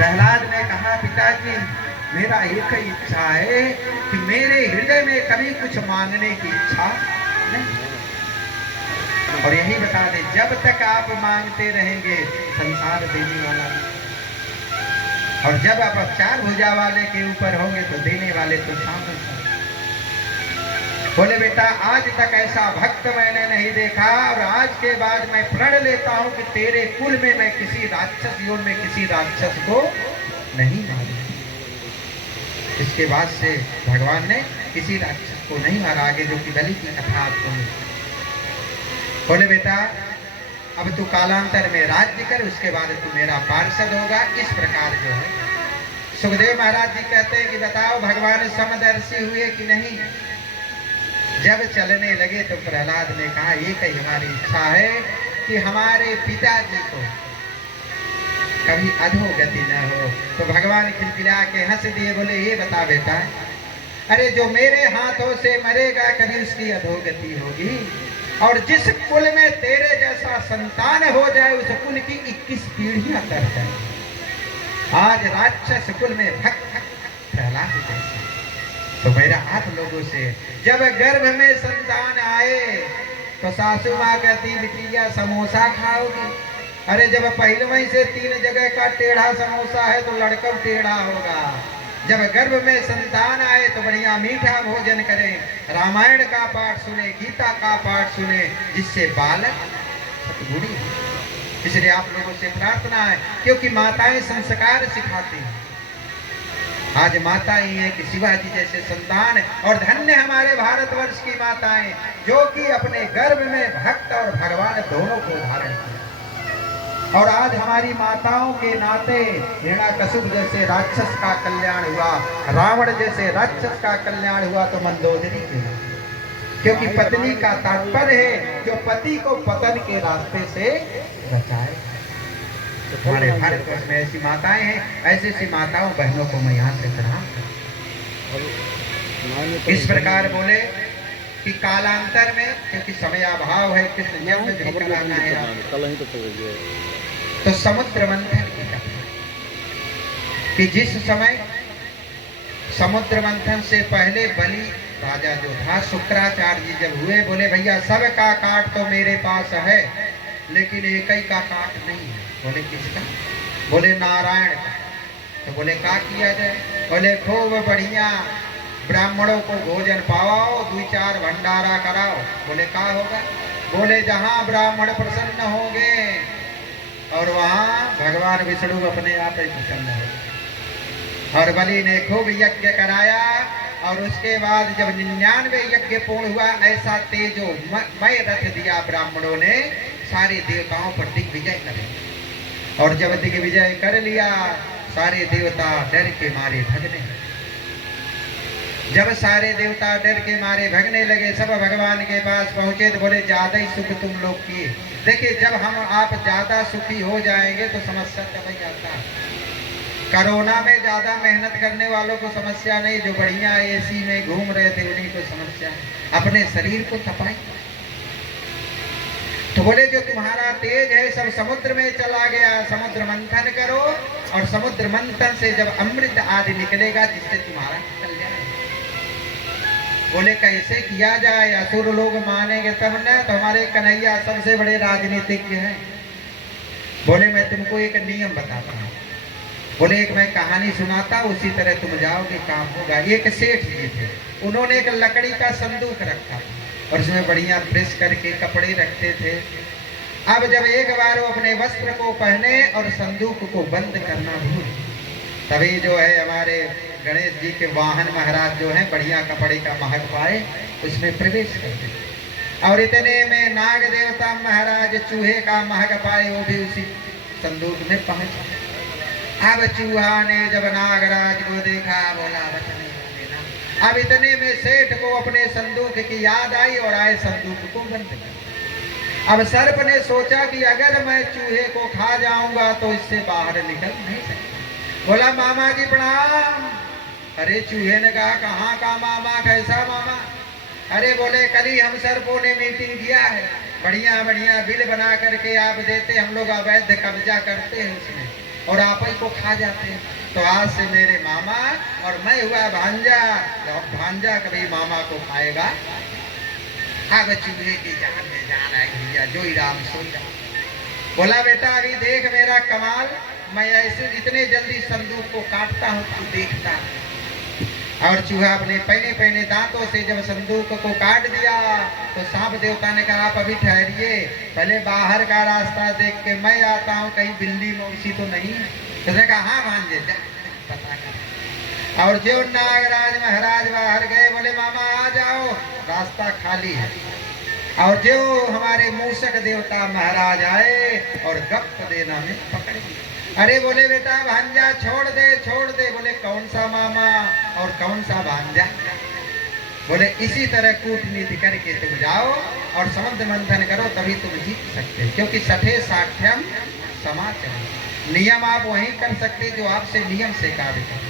प्रहलाद ने कहा पिताजी मेरा एक ही इच्छा है कि मेरे हृदय में कभी कुछ मांगने की इच्छा नहीं। और यही बता दे जब तक आप मांगते रहेंगे संसार देने वाला नहीं, और जब आप चार भुजा वाले के ऊपर होंगे तो देने वाले तो सामने हैं। बोले बेटा आज तक ऐसा भक्त मैंने नहीं देखा, और आज के बाद मैं प्रण लेता हूं कि तेरे कुल में मैं किसी राक्षस योन में किसी राक्षस को नहीं मारूंगा। इसके बाद से भगवान ने किसी राक्षस को नहीं मारा। आगे जो कि बलि की कथा आपको मिली। बोले बेटा अब तू कालांतर में राज्य कर, उसके बाद तू मेरा पार्षद होगा। इस प्रकार जो है सुखदेव महाराज जी कहते हैं कि बताओ भगवान समदर्शी हुए कि नहीं। जब चलने लगे तो प्रहलाद ने कहा एक ही हमारी इच्छा है कि हमारे पिताजी को कभी अधोगति न हो। तो भगवान खिलखिला के हंस दिए, बोले ये बता बेटा, अरे जो मेरे हाथों से मरेगा कभी उसकी अधोगति होगी, और जिस कुल में तेरे जैसा संतान हो जाए उस कुल की 21 पीढ़ियां तर जाए। आज राक्षस कुल में भक्त प्रहलाद जैसे, तो मेरा आप लोगों से जब गर्भ में संतान आए तो सासू माँ कहती बिटिया समोसा खाओगी। अरे जब पहलवही से 3 जगह का टेढ़ा समोसा है तो लड़का टेढ़ा होगा। जब गर्भ में संतान आए तो बढ़िया मीठा भोजन करें, रामायण का पाठ सुने, गीता का पाठ सुने, जिससे बालक सद्गुणी। इसलिए आप लोगों से प्रार्थना है, क्योंकि माताएं संस्कार सिखाती हैं। आज माता ही है कि शिवाजी जैसे संतान, और धन्य हमारे भारतवर्ष की माताएं जो कि अपने गर्भ में भक्त और भगवान दोनों को धारण किया। और आज हमारी माताओं के नाते हिरण्याकश्यप जैसे राक्षस का कल्याण हुआ, रावण जैसे राक्षस का कल्याण हुआ, तो मंदोदरी के नाते, क्योंकि पत्नी का तात्पर्य है जो पति को पतन के रास्ते से बचाए। तो हमारे भारतवर्ष में ऐसी माताएं हैं, ऐसी माताओं बहनों को मैं यहाँ से प्रणाम करता हूं। इस प्रकार बोले कि कालांतर में, क्योंकि समय अभाव है, कृष्ण जन्म भी कराना है, तो समुद्र मंथन की कथा कि जिस समय समुद्र मंथन से पहले बलि राजा जो था शुक्राचार्य जी जब हुए, बोले भैया सबका काट तो मेरे पास है लेकिन एक ही का काट नहीं है। बोले किसका? बोले नारायण का। तो बोले क्या किया जाए? बोले खूब बढ़िया ब्राह्मणों को भोजन पाओ, 2-4 भंडारा कराओ। बोले क्या होगा? बोले जहाँ ब्राह्मण प्रसन्न होंगे और वहाँ भगवान विष्णु अपने आप ही प्रसन्न हो। और बलि ने खूब यज्ञ कराया, और उसके बाद जब 99 यज्ञ पूर्ण हुआ, ऐसा तेजो मय रथ दिया ब्राह्मणों ने, सारे देवताओं पर दिग्विजय करे। और जब दिग्विजय कर लिया, सारे देवता डर के मारे भगने। जब सारे देवता डर के मारे भगने लगे, सब भगवान के पास पहुंचे तो बोले ज्यादा ही सुख तुम लोग किए। देखिए जब हम आप ज्यादा सुखी हो जाएंगे तो समस्या दब जाता है। कोरोना में ज्यादा मेहनत करने वालों को समस्या नहीं, जो बढ़िया एसी में घूम रहे थे उन्हीं को समस्या। अपने शरीर को तपाई। तो बोले जो तुम्हारा तेज है सब समुद्र में चला गया, समुद्र मंथन करो, और समुद्र मंथन से जब अमृत आदि निकलेगा जिससे तुम्हारा कल्याण। बोले कैसे किया जाए? असुर लोग मानेंगे तब न। तो हमारे कन्हैया सबसे बड़े राजनीतिज्ञ हैं। बोले मैं तुमको एक नियम बताता हूँ। बोले एक मैं कहानी सुनाता, उसी तरह तुम जाओगे काम होगा। एक सेठ जी थे, उन्होंने एक लकड़ी का संदूक रखा था और उसमें बढ़िया प्रेस करके कपड़े रखते थे। अब जब एक बार वो अपने वस्त्र को पहने और संदूक को बंद करना भूल, तभी जो है हमारे गणेश जी के वाहन महाराज जो है बढ़िया कपड़े का महक पाए, उसमें प्रवेश करते। और इतने में नाग देवता महाराज चूहे का महक पाए, वो भी उसी संदूक में पहुंच। अब चूहा ने जब नागराज को देखा, बोला बच नहीं देना। अब इतने में सेठ को अपने संदूक की याद आई और आए संदूक को बंद कर। अब सर्प ने सोचा कि अगर मैं चूहे को खा जाऊंगा तो इससे बाहर निकल नहीं सकता। बोला मामा जी प्रणाम। अरे चूहे ने कहा कहाँ का मामा, कैसा मामा? अरे बोले कल ही हम सर्पों ने मीटिंग किया है, बढ़िया बढ़िया बिल बना करके आप देते, हम लोग अवैध कब्जा करते हैं उसमें। और आप ही को खा जाते हैं। तो आज से मेरे मामा और मैं हुआ भांजा, अब भांजा कभी मामा को खाएगा। अब चूहे की जान में जान आई भैया, जो ही राम सोई राम। बोला बेटा अभी देख मेरा कमाल, मैं ऐसे इतने जल्दी संदूक को काटता हूँ तू देखता। और चूहा अपने पहने पहने दांतों से जब संदूक को काट दिया तो सांप देवता ने कहा आप अभी ठहरिए, पहले बाहर का रास्ता देख के मैं आता हूँ, कहीं बिल्ली मौसी तो नहीं। उसने कहा हाँ भांजे जा पता कर। और जो नागराज महाराज बाहर गए, बोले मामा आ जाओ रास्ता खाली है। और जो हमारे मूषक देवता महाराज आए और गप देना में पकड़ लिया। अरे बोले बेटा भांजा छोड़ दे छोड़ दे। बोले कौन सा मामा और कौन सा भांजा। बोले इसी तरह कूटनीति करके तुम जाओ और संबंध मंथन करो, तभी तुम जीत सकते, क्योंकि सठे साठ्यम समाचम। नियम आप वही कर सकते जो आपसे नियम से कार्य करे।